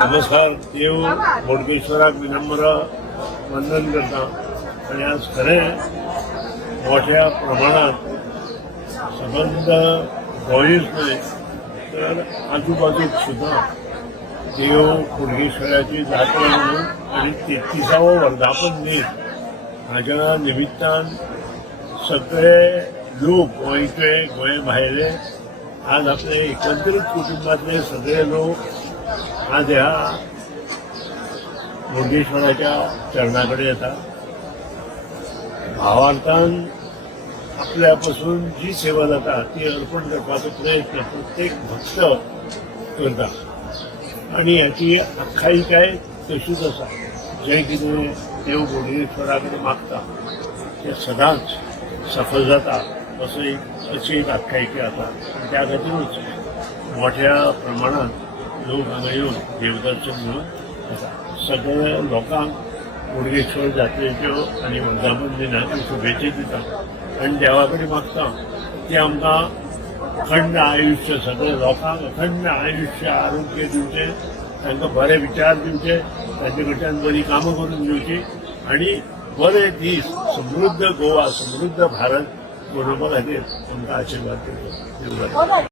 नमस्कार. देव बोडगेश्वराक विनम्र वंदन करता आणि आज खरें मोठ्या प्रमाणात संबंध गोंयच न्हय तर आजूबाजूक सुद्धा देव बोडगेश्वराची जात्रा म्हणून आणि 33वा वर्धापन दीस हाच्या निमित्तान सगळे लोक गोंयचे गोंय भायले आज आपले एकत्रित कुटुंबातले सगळे लोक आज ह्या बोडगेश्वराच्या चरणाकडे येतात. भावार्थान आपल्यापासून जी सेवा जाता ती अर्पण करपाचो प्रयत्न प्रत्येक भक्त करता आणि ह्याची आख्यायिकाय तशीच आसा. जें कितें देव बोडगेश्वरा कडेन मागता तें सदांच सफल जाता अशी एक आख्यायिका आसा. आणि त्या खातीरूच मोठ्या प्रमाणात लोक हांगा येवन देवदर्शन घेवन येतात. सगळ्या लोकांक बोडगेश्वर जात्रेच्यो आनी वर्धापन दिनाच्यो शुभेच्छा दितात आनी देवा कडेन मागता की आमकां अखंड आयुश्य सगळ्या लोकांक अखंड आयुश्य आरोग्य दिवचें, तांकां बरे विचार दिवचे, तांचे कडच्यान बरी कामां करून दिवची आनी बरे दीस समृद्ध गोवा समृद्ध भारत बनोवपा खातीर आमकां आशिर्वाद दिवचो.